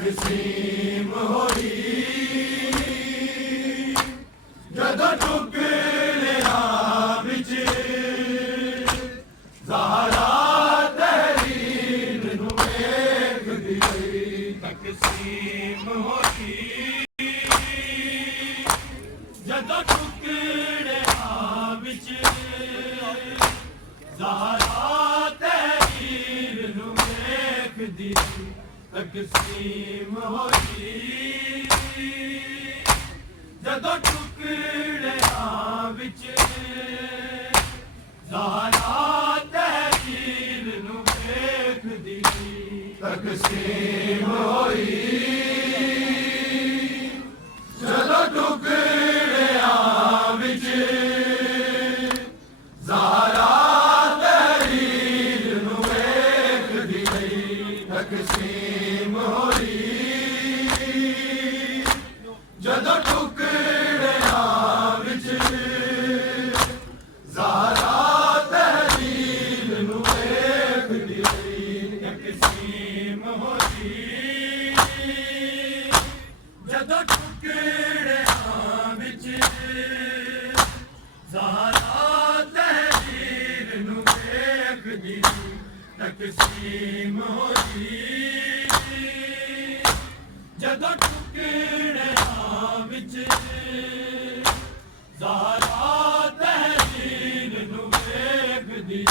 तकसीम होई जदों टुकड़ियां विच ज़हरा तहरीर नूं वेखदी तकसीम होई जदों टुकड़ियां विच ज़हरा तहरीर नूं वेखदी तकसीम होई जदों टुकड़ियां विच ज़हरा तहरीर नूं वेखदी तकसीम होई जदों टुकड़ियां विच ज़हरा तहरीर नूं वेखदी तकसीम होई जदों टुकड़ियां विच ज़हरा तहरीर नूं वेखदी तकसीम होई जदों टुकड़ियां विच ज़हरा तहरीर नूं वेखदी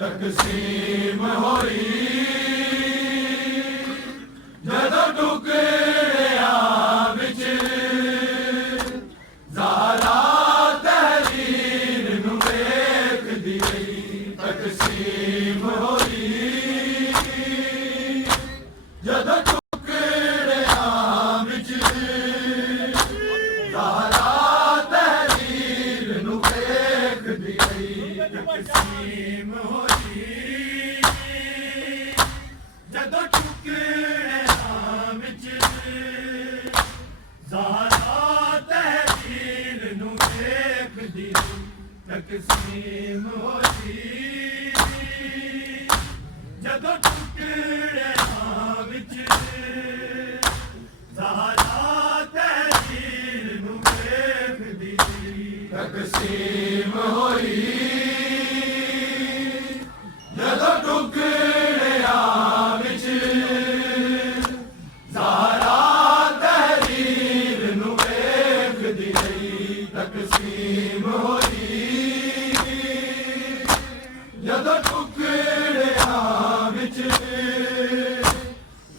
तकसीम होई जदों टुकड़ियां विच ज़हरा तहरीर नूं वेखदी तकसीम होई जदों टुकड़ियां विच ज़हरा तहरीर नूं वेखदी तकसीम होई जदों टुकड़ियां विच ज़हरा तहरीर नूं वेखदी तकसीम होई जदों टुकड़ियां विच ज़हरा तहरीर नूं वेखदी तकसीम होई जदों टुकड़ियां विच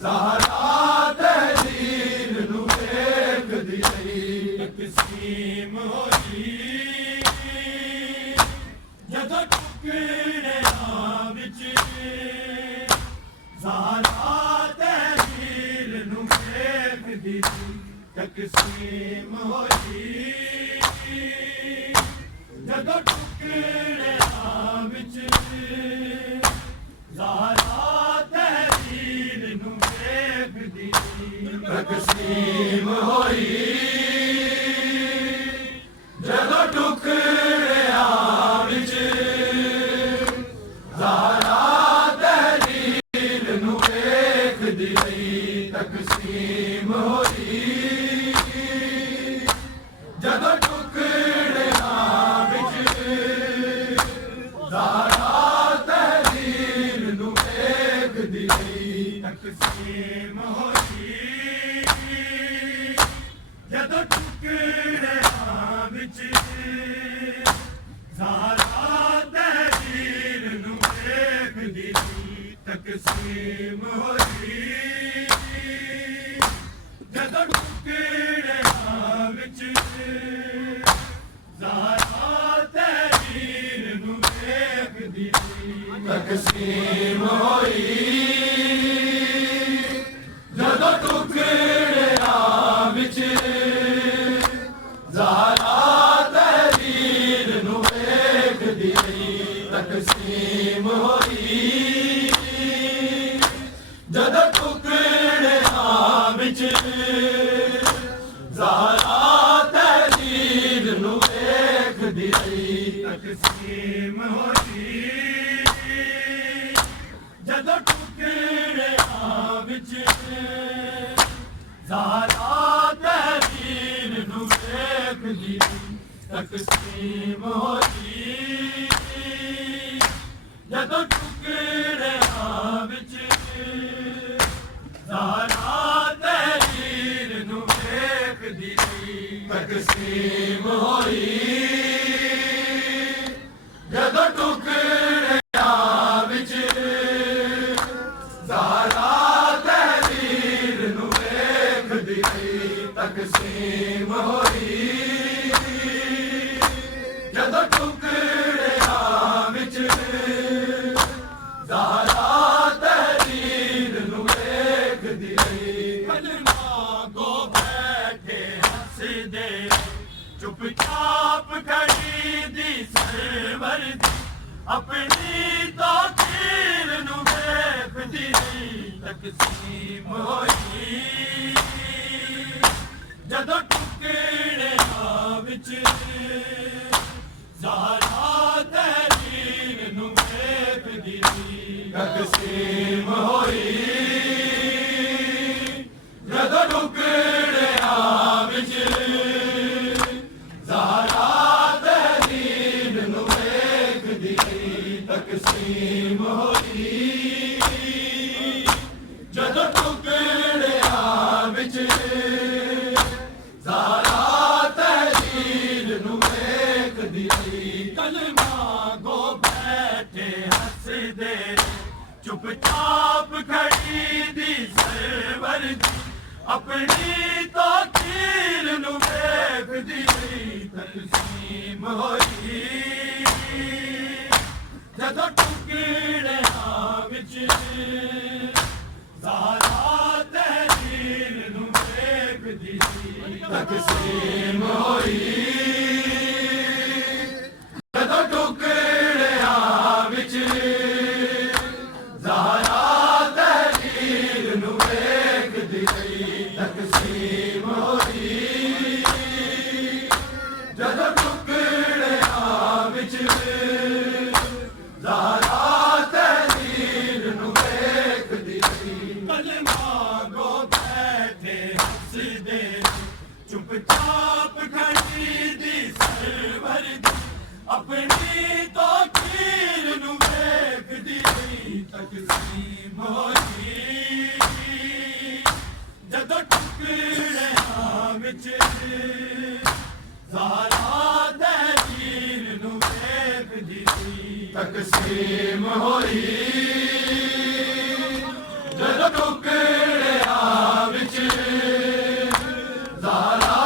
ज़हरा तहरीर नूं वेखदी तकसीम होई जदों टुकड़ियां विच ज़हरा तहरीर नूं वेखदी तकसीम होई जदों टुकड़ियां विच ज़हरा तहरीर नूं वेखदी तकसीम होई जदों तकसीम होई जदों टुकड़ियां विच ज़हरा तहरीर नूं वेखदी तकसीम होई जदों टुकड़ियां विच ज़हरा तहरीर नूं वेखदी तकसीम होई जदों टुकड़ियां विच ज़हरा तहरीर नूं वेखदी तकसीम होई जदों टुकड़ियां विच ज़हरा तहरीर नूं वेखदी तकसीम होई जदों टुकड़ियां विच ज़हरा तहरीर नूं वेखदी तकसीम होई जदों टुकड़ियां विच ज़हरा तहरीर नूं वेखदी तकसीम होई जदों टुकड़ियां विच ज़हरा तहरीर नूं वेखदी कलमा गो बैठे हसदे चुपचाप खड़ी दी सरवर दी अपनी ताकीर नूं वेखदी तकसीम होई जदों टुकड़ियां विच ज़हरा तहरीर नूं वेखदी तकसीम होई जदों टुकड़ियां विच ज़हरा तहरीर नूं वेखदी तकसीम होई जदों टुकड़ियां विच ज़हरा तहरीर नूं वेखदी कलमा गो बैठे हसदे चुपचाप खड़ी दी सरवर दी अपनी ताकीर नूं वेखदी तकसीम होई जदों टुकड़ियां विच ज़हरा तहरीर नूं वेखदी तकसीम होई जदों टुकड़ियां विच ज़हरा तहरीर नूं वेखदी तकसीम होई जदों टुकड़ियां विच ज़हरा तहरीर नूं वेखदी कलमा गो बैठे हसदे चुपचाप खड़ी दी सरवर दी अपनी ताकीर नूं वेखदी तकसीम होई जदों टुकड़ियां विच ज़हरा तहरीर नूं वेखदी तकसीम होई जदों टुकड़ियां विच ज़हरा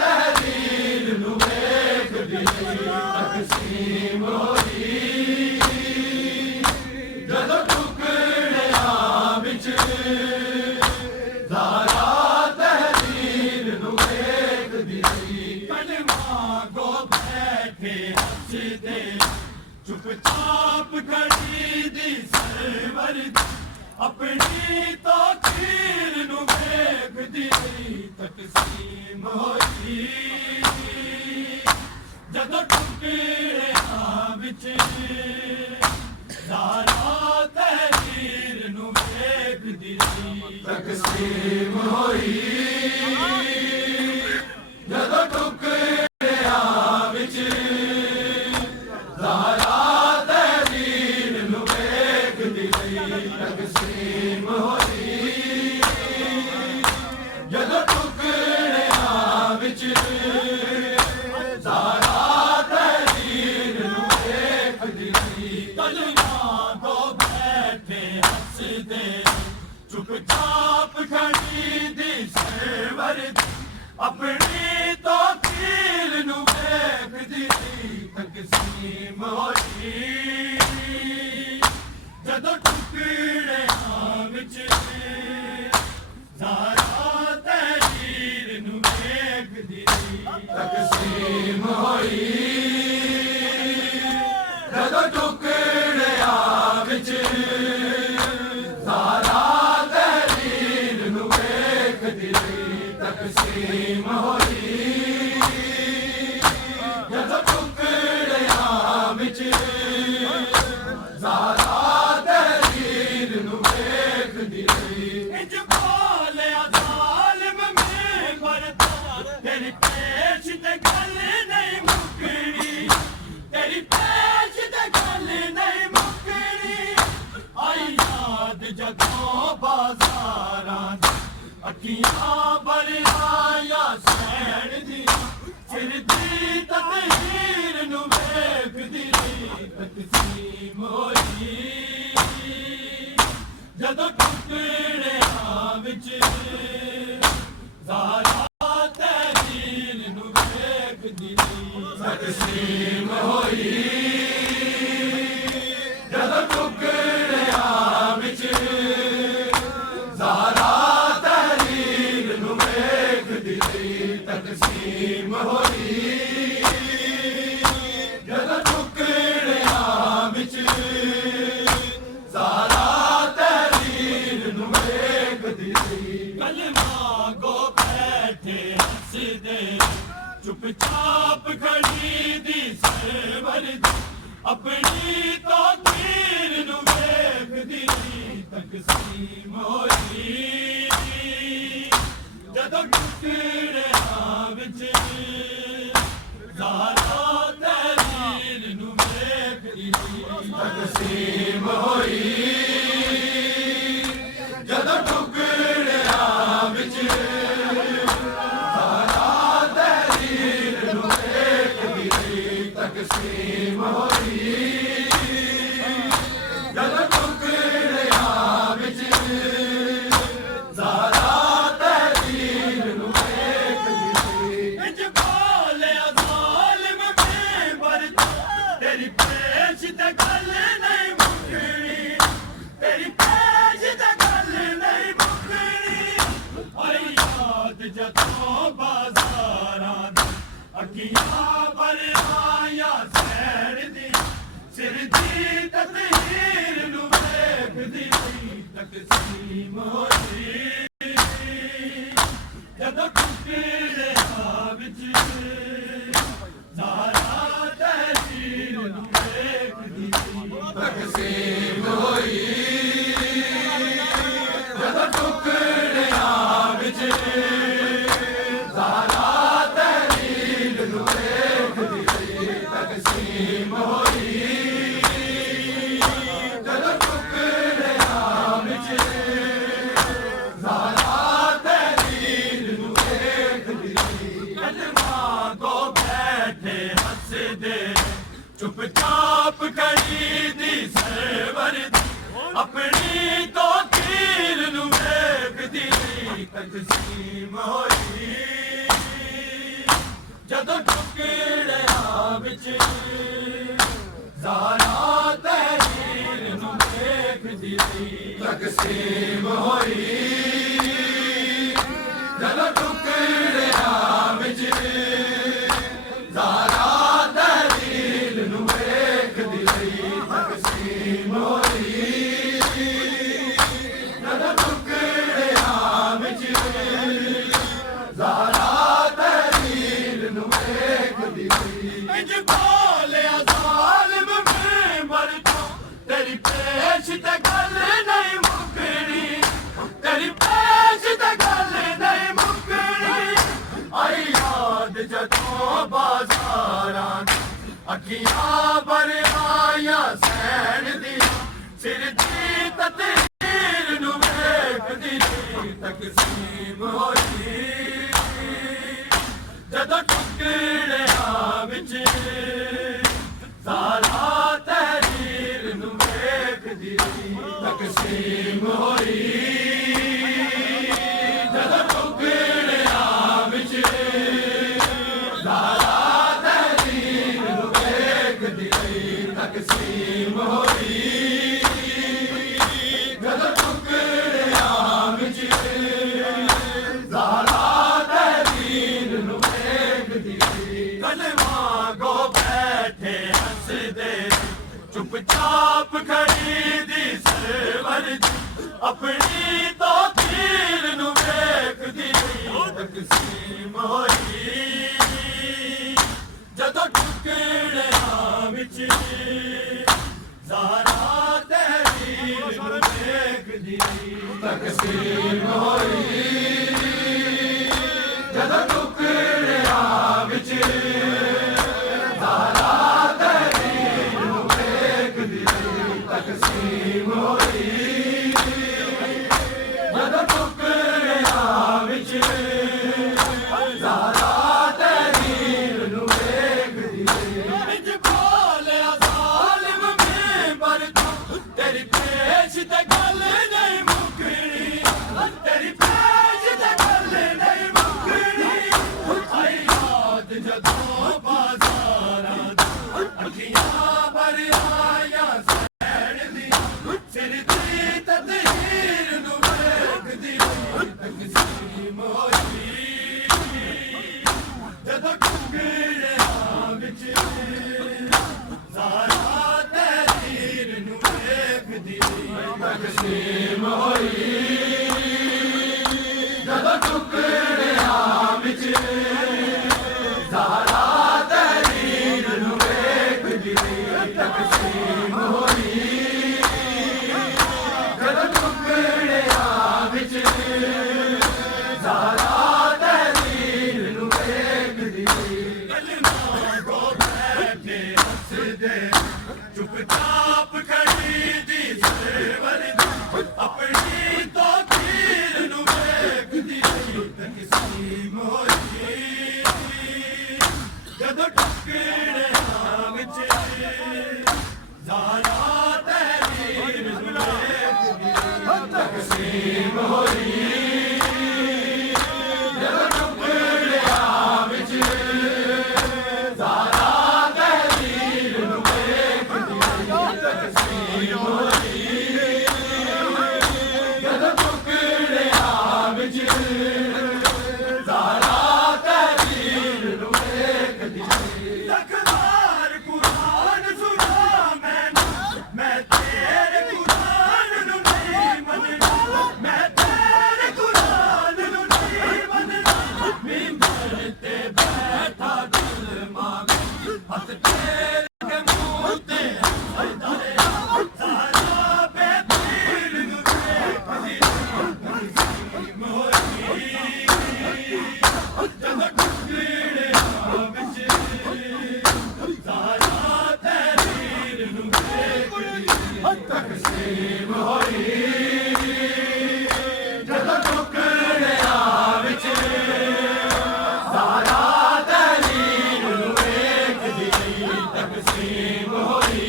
तहरीर नूं वेखदी तकसीम होई जदों टुकड़ियां विच ज़हरा तहरीर नूं वेखदी कलमा गो बैठे हसदे चुपचाप खड़ी दी सरवर दी अपनी ताकीर नूं वेखदी तकसीम होई जदों टुकड़ियां विच ज़हरा तहरीर नूं वेखदी तकसीम होई जदों टुकड़ियां विच ज़हरा तहरीर नूं वेखदी तकसीम होई जदों टुकड़ियां विच ज़हरा तहरीर नूं वेखदी कलमा गो बैठे हस अपनी तो तीर नू वेखदी तकसीम होई जदों टुकड़ियां विच ज़ारा तहरीर नू वेखदी तकसीम होई जदों टुकड़ियां विच ज़ारा तहरीर नू वेखदी तकसीम होई जदों टुकड़ियां विच ज़ारा तहरीर नू वेखदी इंज बोलिया ज़ालिम में बरता तेरी पेश ते गल नहीं मुकनी तेरी पेश ते गल नहीं मुकनी आई याद जदों बाज़ारां अखियां बलिया सैन दी सिर दी तहरीर नू वेखदी तकसीम होई जदों टुकड़ियां विच ज़ारा तहरीर नू वेखदी तकसीम होई जदों टुकड़ियां विच ज़ारा तकसीम होई जदों टुकड़ियां विच ज़ारा तहरीर नू वेखदी कलमा गो बैठे हसदे चुपचाप खड़ी दी सरवर अपनी तो तीर नू वेखदी तकसीम होई जदों टुकड़ियां विच ज़ारा तहरीर नू वेखदी तकसीम होई जदों टुकड़ियां विच ज़ारा तहरीर नू वेखदी तकसीम होई जदों टुकड़ियां विच ज़ारा तेरी पेश ते गल नहीं मुकनी तेरी पेश ते गल नहीं मुकनी आई याद जदों बाज़ारां अखियां बलिया सैन दी सिर दी तहरीर नू वेखदी तकसीम होई जदों टुकड़ियां विच ज़ारा तहरीर नू वेखदी तकसीम होई जदों टुकड़ियां विच ज़ारा तहरीर नू वेखदी तकसीम होई जदों टुकड़ियां विच ज़ारा तहरीर नू वेखदी कलमा गो बैठे हसदे चुपचाप खड़ी दी सरवर अपनी तो तीर नू वेखदी तकसीम होई जदों टुकड़ियां विच ज़ारा तहरीर नू वेखदी तकसीम होई जदों टुकड़ियां विच ज़ारा तहरीर नू वेखदी तकसीम होई जदों टुकड़ियां विच ज़ारा तहरीर नू वेखदी इंज बोलिया ज़ालिम में बरता तेरी पेश ते गल नहीं मुकनी तेरी पेश ते गल नहीं मुकनी आई याद जदों बाज़ारां अखियां बलिया सैन दी सिर दी तहरीर नू वेखदी तकसीम होई जदों टुकड़ियां विच ज़ारा तहरीर नू वेखदी तकसीम होई जदों टुकड़ियां विच मांगो बैठे हंसदे चुपचाप खड़ी दी सरवर अपनी तो तीर नू वेखदी तकसीम होई जदों टुकड़ियां विच ज़हरा तहरीर नू वेखदी तकसीम होई जदों टुकड़ियां विच ज़हरा तहरीर नू वेखदी तकसीम होई जदों टुकड़ियां विच ज़हरा तहरीर नू वेखदी इंज बोलिया ज़ालिम मेंबर तेरी पेश ते गल नहीं मुकनी तेरी पेश ते गल नहीं मुकनी आई याद जदों बाज़ारां दी अखियां भर आया सैण दी सिर दी तदहीर नू वेखदी तकसीम होई जदों टुकड़ियां विच ज़हरा तहरीर नू वेखदी तकसीम होई जदों टुकड़ियां विच ज़हरा तहरीर नू वेखदी तकसीम होई जदों टुकड़ियां विच ज़हरा तहरीर नू वेखदी कलमा गो बैठे हंसदे चुपचाप खड़ी दी सरवर अपनी तो तीर नू वेखदी तकसीम होई जदों टुकड़ियां विच ज़हरा तहरीर नू वेखदी तकसीम होई जदों टुकड़ियां विच ज़हरा तहरीर नू वेखदी तकसीम होई जदों टुकड़ियां विच ज़हरा तहरीर नू वेखदी तकरार कुरान सुना मैं तेरे कुरान नू नहीं मनना मैं तेरे कुरान नू नहीं मनना मिंबर ते बैठा दिल मांगे हथ तेरे के मुंह ते हंसदा सारा बेपीर नू वेखदी तकसीम होई जदों टुकड़ियां विच ज़हरा तहरीर नू वेखदी तकसीम होई जदों टुकड़ियां विच ज़हरा तहरीर नू वेखदी तकसीम होई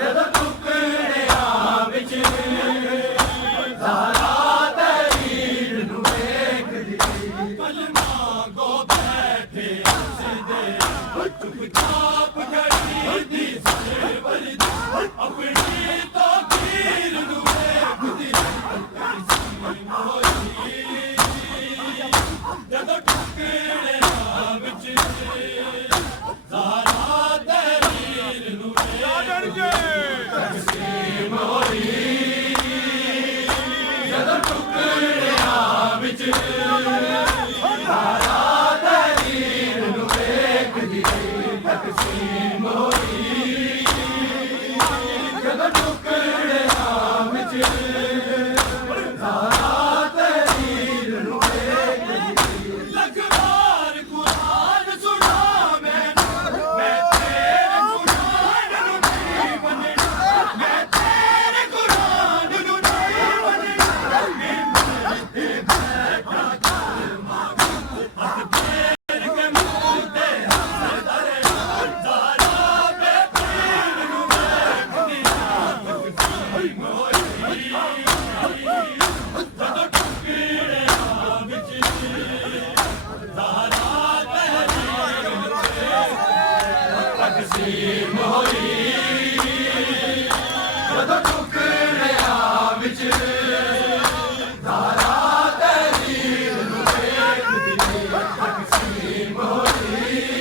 जदों टुकड़ियां विच ज़हरा तहरीर नू वेखदी कलमा गो बैठे हंसदे चुपचाप खड़ी दी सरवर अपनी तो तीर नू वेखदी तकसीम होई जदों टुकड़ियां विच ज़हरा तहरीर नू वेखदी तकसीम होई जदों टुकड़ियां विच ज़हरा तहरीर नू वेखदी तकसीम होई जदों टुकड़ियां विच ज़हरा तहरीर नू वेखदी लखवार कुरान सुना मैं तेरे कुरान नू नहीं मनना मैं तेरे कुरान नू नहीं मनना मिंबर ते बैठा दिल मांगे हथ तेरे के मुंह ते हंसदा ज़हरा बेपीर नू वेखदी तकसीम होई जदों टुकड़ियां विच ज़हरा तहरीर नू वेखदी तकसीम होई जदों टुकड़ियां विच ज़हरा तहरीर नू वेखदी तकसीम होई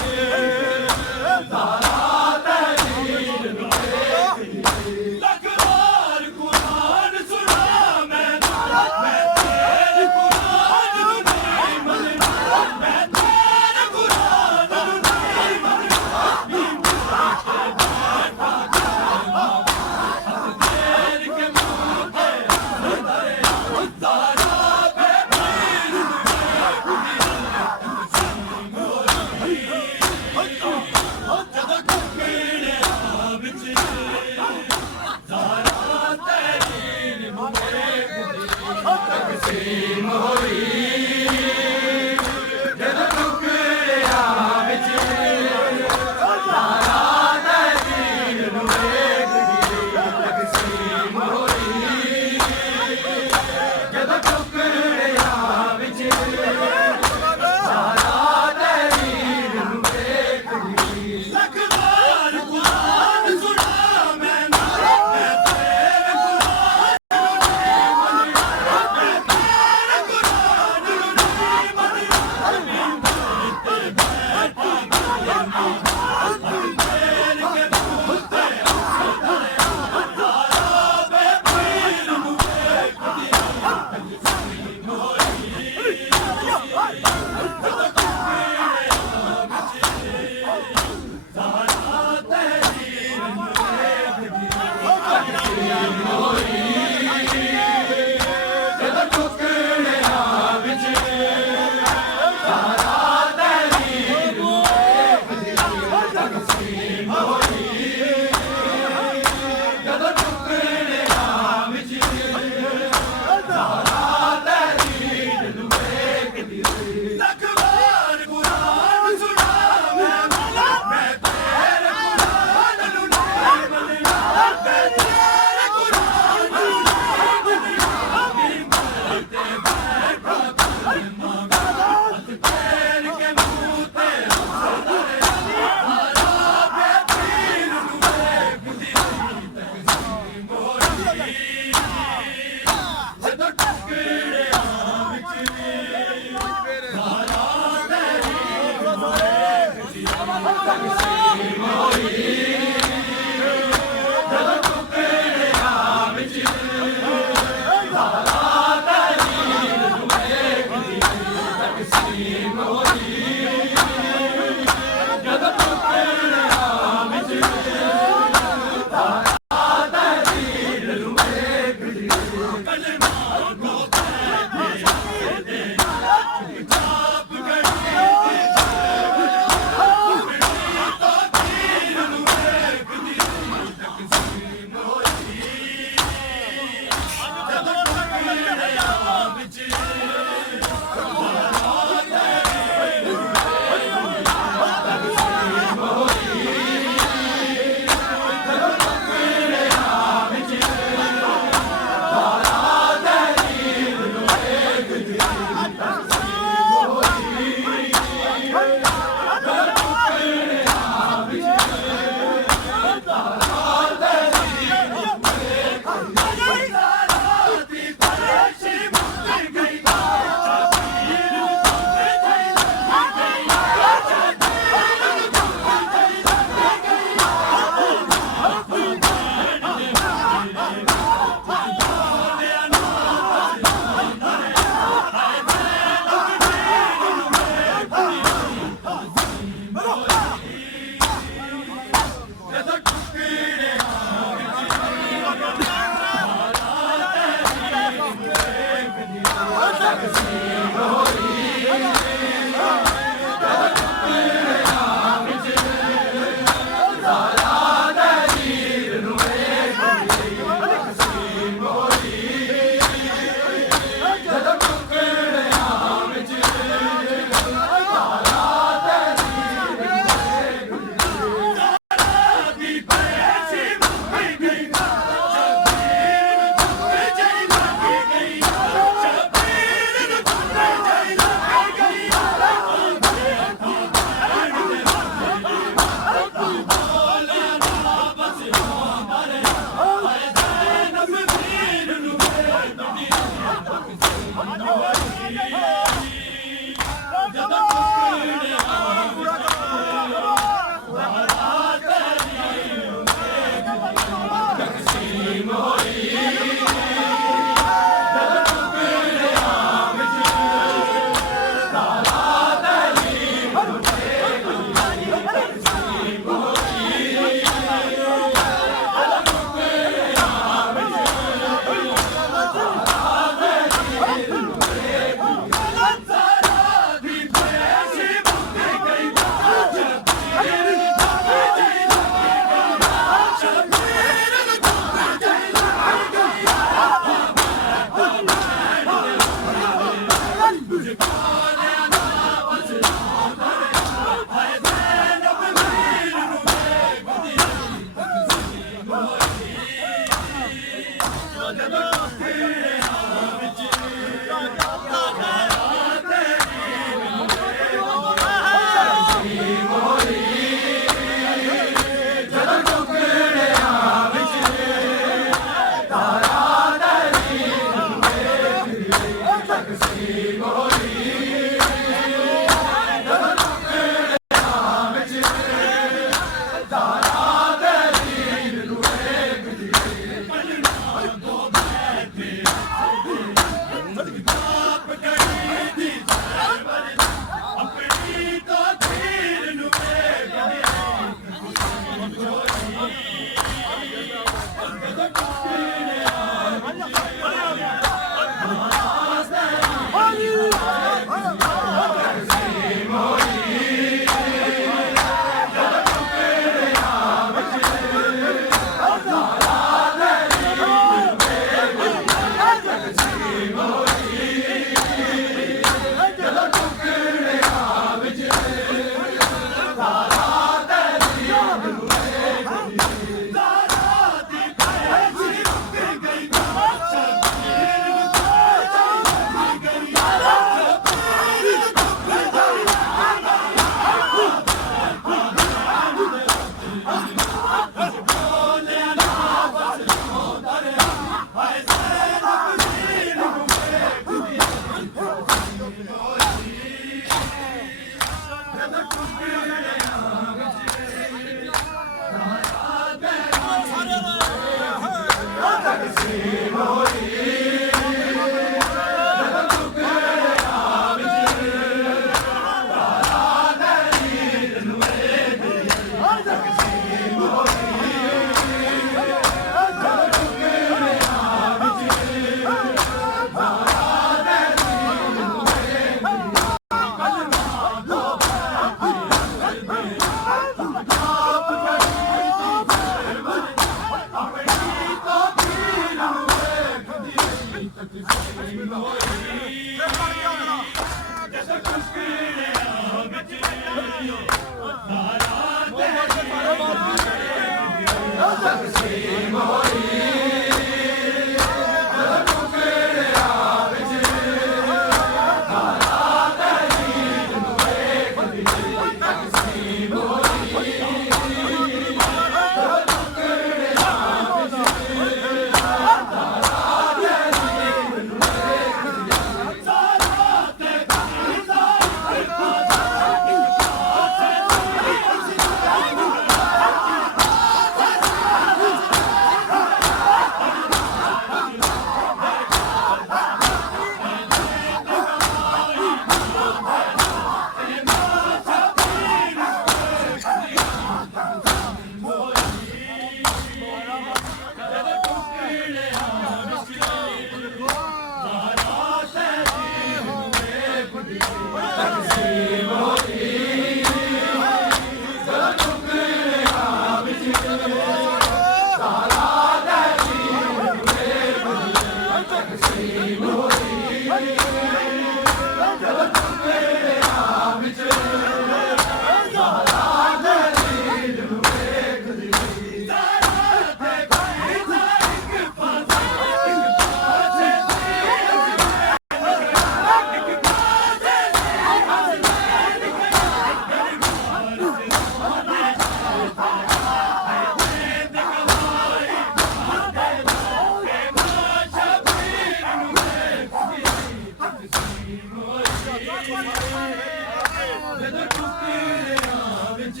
ਜਦੋਂ ਟੁਕੜਿਆਂ ਵਿੱਚ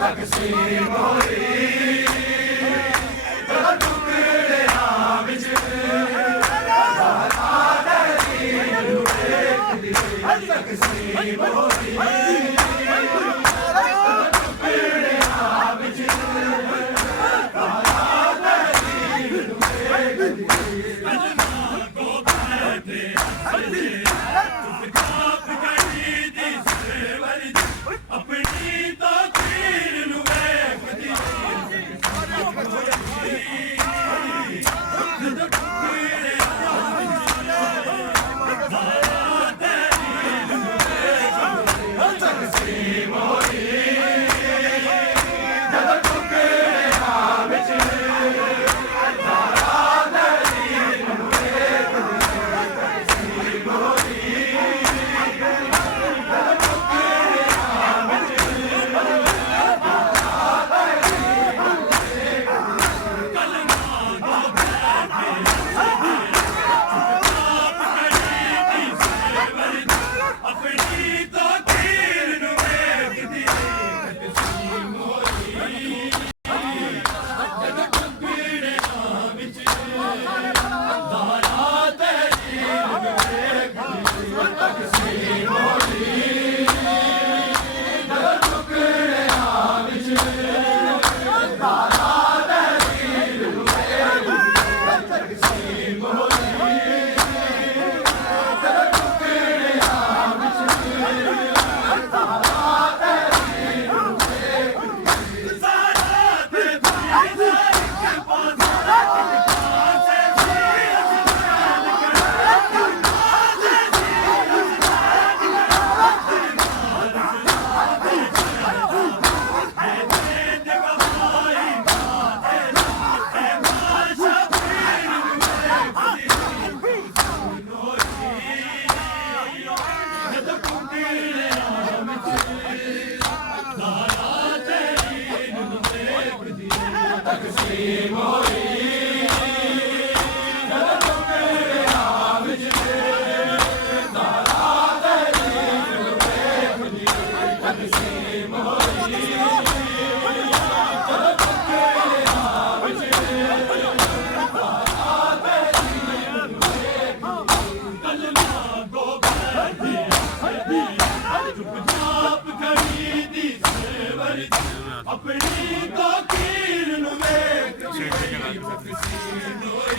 ਤਕਸੀਮ ਹੋਈ ਜਦੋਂ ਟੁਕੜਿਆਂ ਵਿੱਚ ਤਕਸੀਮ ਹੋਈ ਆਪਣੀ ਤਾਕੀਰ ਨੂੰ ਵੇਖ ਤਕਸੀਮ ਹੋਈ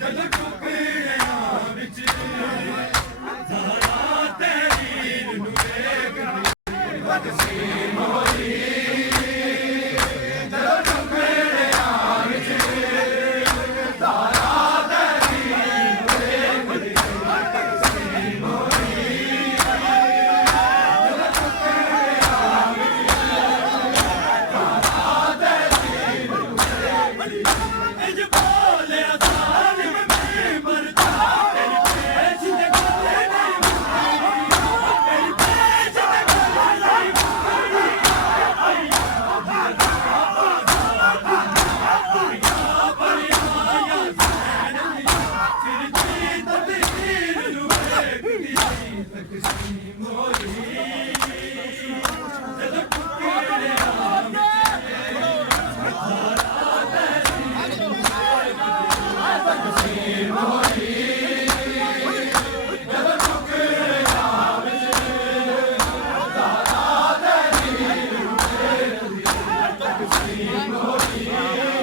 ਜਦੋਂ ਟੁਕੜਿਆਂ ਵਿੱਚ ਧਾਰਾ ਤੇਰੀ ਨੂੰ ਵੇਖ ਤਕਸੀਮ ਹੋਈ ਜਦੋਂ ਟੁਕੜਿਆਂ ਵਿੱਚ ਧਾਰਾ ਤੇਰੀ ਨੂੰ ਵੇਖ ਤਕਸੀਮ ਹੋਈ ਤਕਸੀਮ ਹੋਈ